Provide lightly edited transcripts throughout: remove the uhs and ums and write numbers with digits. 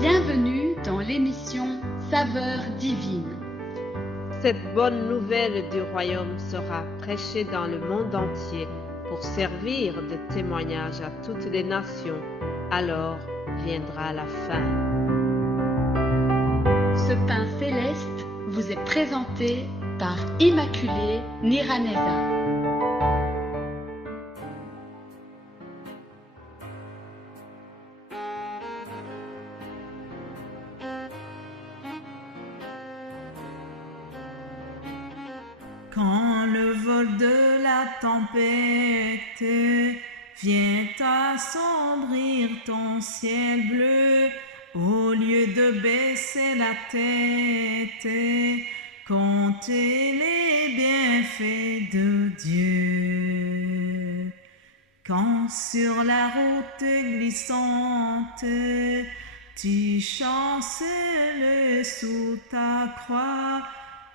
Bienvenue dans l'émission Saveurs divines. Cette bonne nouvelle du royaume sera prêchée dans le monde entier pour servir de témoignage à toutes les nations. Alors viendra la fin. Ce pain céleste vous est présenté par Immaculée Niraneza. Quand le vol de la tempête vient assombrir ton ciel bleu, au lieu de baisser la tête, comptez les bienfaits de Dieu. Quand sur la route glissante, tu chanceles sous ta croix,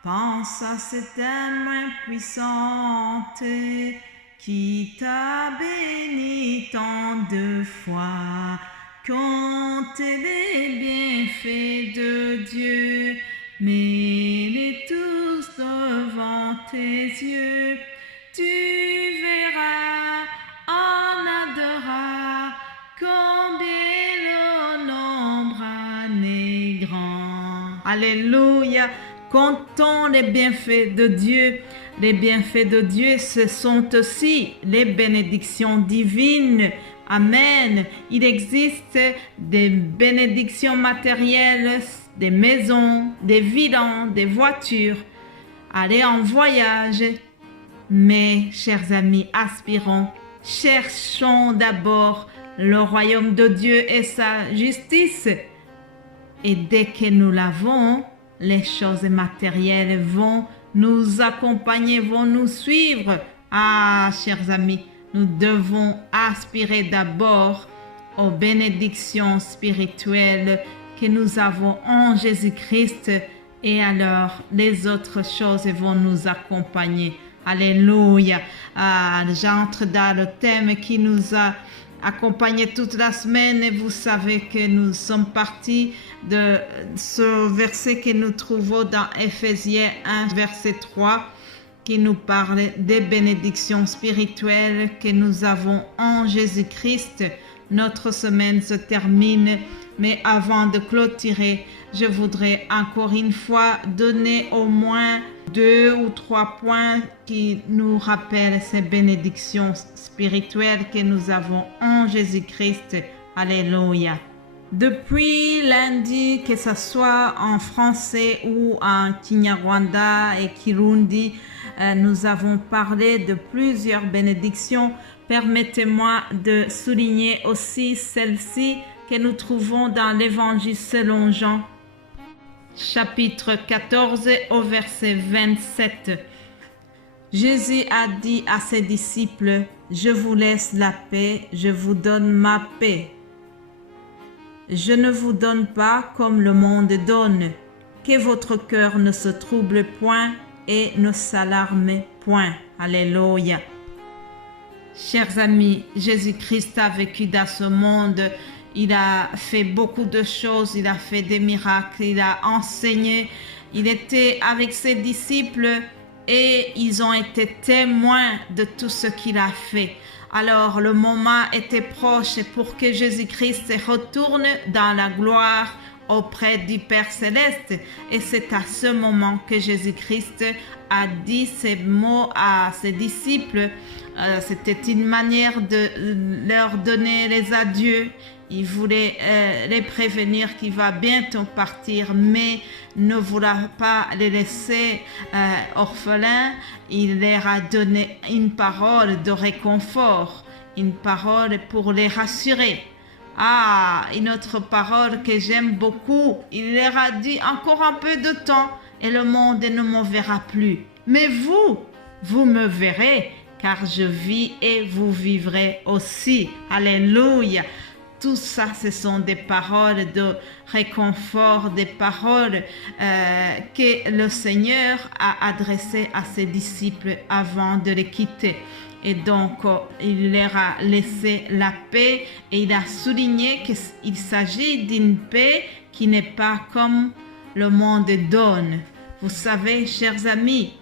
pense à cette main puissante qui t'a béni tant de fois. Compte les bienfaits de Dieu, mets-les tous devant tes yeux. Tu verras, en adoras, combien le nombre en est grand. Alléluia! Comptons les bienfaits de Dieu. Les bienfaits de Dieu, ce sont aussi les bénédictions divines. Amen. Il existe des bénédictions matérielles, des maisons, des villas, des voitures. Aller en voyage. Mais, chers amis, aspirons, cherchons d'abord le royaume de Dieu et sa justice. Et dès que nous l'avons, les choses matérielles vont nous accompagner, vont nous suivre. Ah, chers amis, nous devons aspirer d'abord aux bénédictions spirituelles que nous avons en Jésus-Christ et alors les autres choses vont nous accompagner. Alléluia. Ah, j'entre dans le thème qui nous a accompagnés toute la semaine et vous savez que nous sommes partis de ce verset que nous trouvons dans Éphésiens 1, verset 3, qui nous parle des bénédictions spirituelles que nous avons en Jésus-Christ. Notre semaine se termine, mais avant de clôturer, je voudrais encore une fois donner au moins 2 ou 3 points qui nous rappellent ces bénédictions spirituelles que nous avons en Jésus-Christ. Alléluia. Depuis lundi, que ce soit en français ou en Kinyarwanda et Kirundi, nous avons parlé de plusieurs bénédictions. Permettez-moi de souligner aussi celle-ci que nous trouvons dans l'Évangile selon Jean, chapitre 14 au verset 27. Jésus a dit à ses disciples, « Je vous laisse la paix, je vous donne ma paix. Je ne vous donne pas comme le monde donne. Que votre cœur ne se trouble point et ne s'alarme point. » Alléluia. Chers amis, Jésus-Christ a vécu dans ce monde. Il a fait beaucoup de choses, il a fait des miracles, il a enseigné. Il était avec ses disciples et ils ont été témoins de tout ce qu'il a fait. Alors le moment était proche pour que Jésus-Christ retourne dans la gloire auprès du Père Céleste. Et c'est à ce moment que Jésus-Christ a dit ces mots à ses disciples. C'était une manière de leur donner les adieux. Il voulait les prévenir qu'il va bientôt partir, mais ne voulant pas les laisser orphelins, il leur a donné une parole de réconfort, une parole pour les rassurer. Ah, une autre parole que j'aime beaucoup, il leur a dit encore un peu de temps et le monde ne me verra plus. Mais vous me verrez, car je vis et vous vivrez aussi. Alléluia. Tout ça, ce sont des paroles de réconfort, des paroles que le Seigneur a adressées à ses disciples avant de les quitter. Et donc, il leur a laissé la paix et il a souligné qu'il s'agit d'une paix qui n'est pas comme le monde donne. Vous savez, chers amis,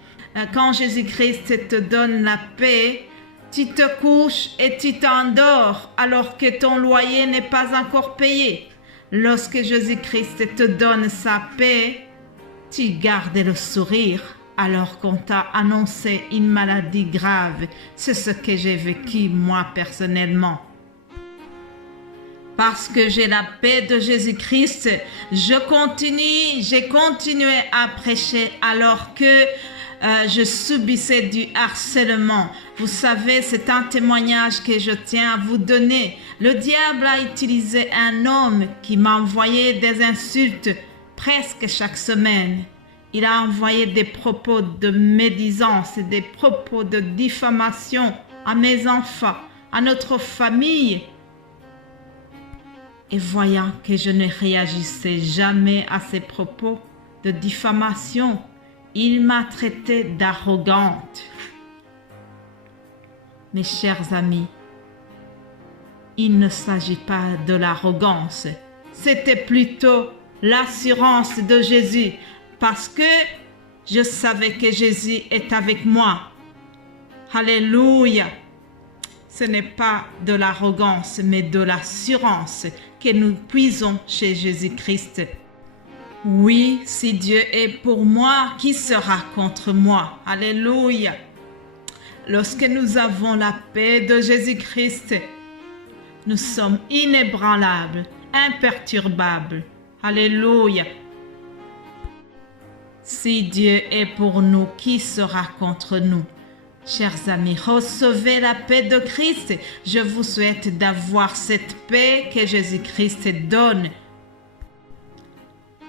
quand Jésus-Christ te donne la paix, tu te couches et tu t'endors alors que ton loyer n'est pas encore payé. Lorsque Jésus-Christ te donne sa paix, tu gardes le sourire alors qu'on t'a annoncé une maladie grave. C'est ce que j'ai vécu moi personnellement. Parce que j'ai la paix de Jésus-Christ, j'ai continué à prêcher alors que je subissais du harcèlement. Vous savez, c'est un témoignage que je tiens à vous donner. Le diable a utilisé un homme qui m'a envoyé des insultes presque chaque semaine. Il a envoyé des propos de médisance, des propos de diffamation à mes enfants, à notre famille. Et voyant que je ne réagissais jamais à ces propos de diffamation, il m'a traité d'arrogante. Mes chers amis, il ne s'agit pas de l'arrogance, c'était plutôt l'assurance de Jésus, parce que je savais que Jésus est avec moi. Alléluia! Ce n'est pas de l'arrogance, mais de l'assurance que nous puisons chez Jésus-Christ. Oui, si Dieu est pour moi, qui sera contre moi? Alléluia! Lorsque nous avons la paix de Jésus-Christ, nous sommes inébranlables, imperturbables. Alléluia! Si Dieu est pour nous, qui sera contre nous? Chers amis, recevez la paix de Christ. Je vous souhaite d'avoir cette paix que Jésus-Christ donne.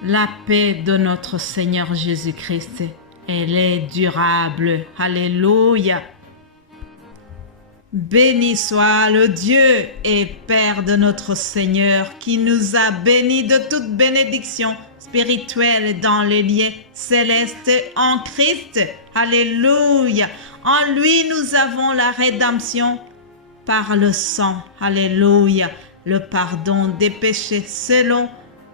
La paix de notre Seigneur Jésus-Christ, elle est durable. Alléluia. Béni soit le Dieu et Père de notre Seigneur qui nous a bénis de toute bénédiction spirituelle dans les lieux célestes en Christ. Alléluia. En lui, nous avons la rédemption par le sang. Alléluia. Le pardon des péchés selon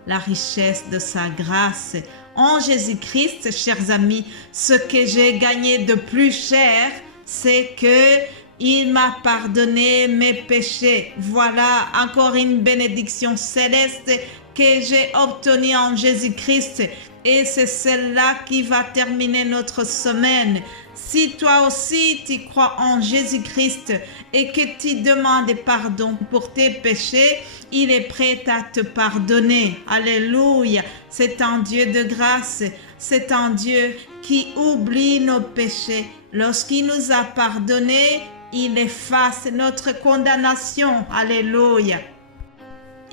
la richesse de sa grâce. En Jésus-Christ, chers amis, ce que j'ai gagné de plus cher, c'est que il m'a pardonné mes péchés. Voilà encore une bénédiction céleste que j'ai obtenue en Jésus-Christ. Et c'est celle-là qui va terminer notre semaine. Si toi aussi tu crois en Jésus-Christ et que tu demandes pardon pour tes péchés, il est prêt à te pardonner. Alléluia. C'est un Dieu de grâce. C'est un Dieu qui oublie nos péchés. Lorsqu'il nous a pardonnés, il efface notre condamnation. Alléluia.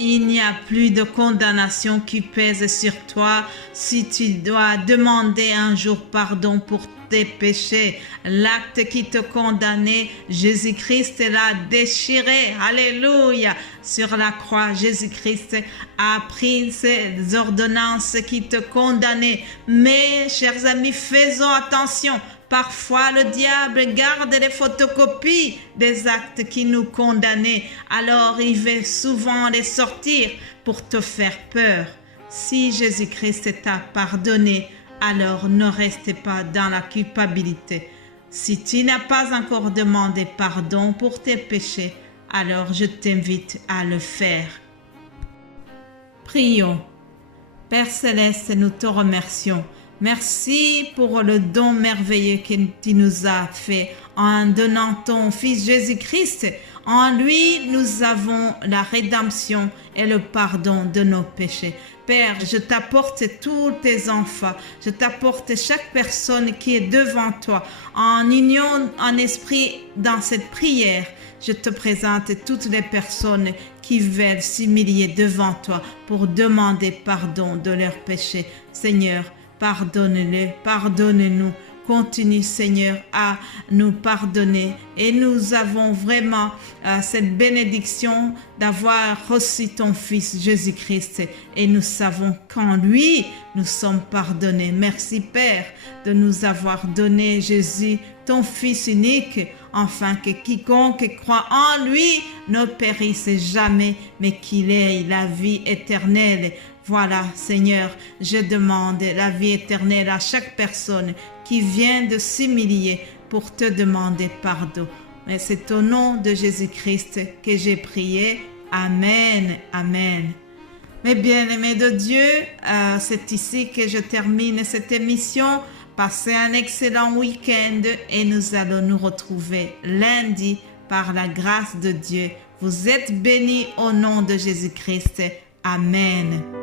Il n'y a plus de condamnation qui pèse sur toi si tu dois demander un jour pardon pour tes péchés. L'acte qui te condamnait, Jésus-Christ l'a déchiré. Alléluia. Sur la croix, Jésus-Christ a pris ces ordonnances qui te condamnaient. Mais, chers amis, faisons attention. Parfois, le diable garde les photocopies des actes qui nous condamnaient. Alors, il veut souvent les sortir pour te faire peur. Si Jésus-Christ t'a pardonné, alors ne reste pas dans la culpabilité. Si tu n'as pas encore demandé pardon pour tes péchés, alors je t'invite à le faire. Prions. Père Céleste, nous te remercions. Merci pour le don merveilleux que tu nous as fait en donnant ton Fils Jésus-Christ. En lui, nous avons la rédemption et le pardon de nos péchés. Père, je t'apporte tous tes enfants. Je t'apporte chaque personne qui est devant toi. En union, en esprit, dans cette prière, je te présente toutes les personnes qui veulent s'humilier devant toi pour demander pardon de leurs péchés. Seigneur, pardonne-les, pardonne-nous. Continue, Seigneur, à nous pardonner. Et nous avons vraiment cette bénédiction d'avoir reçu ton Fils Jésus-Christ. Et nous savons qu'en lui, nous sommes pardonnés. Merci, Père, de nous avoir donné, Jésus, ton Fils unique, afin que quiconque croit en lui ne périsse jamais, mais qu'il ait la vie éternelle. Voilà, Seigneur, je demande la vie éternelle à chaque personne qui vient de s'humilier pour te demander pardon. Mais c'est au nom de Jésus-Christ que j'ai prié. Amen, amen. Mes bien-aimés de Dieu, c'est ici que je termine cette émission. Passez un excellent week-end et nous allons nous retrouver lundi par la grâce de Dieu. Vous êtes bénis au nom de Jésus-Christ. Amen.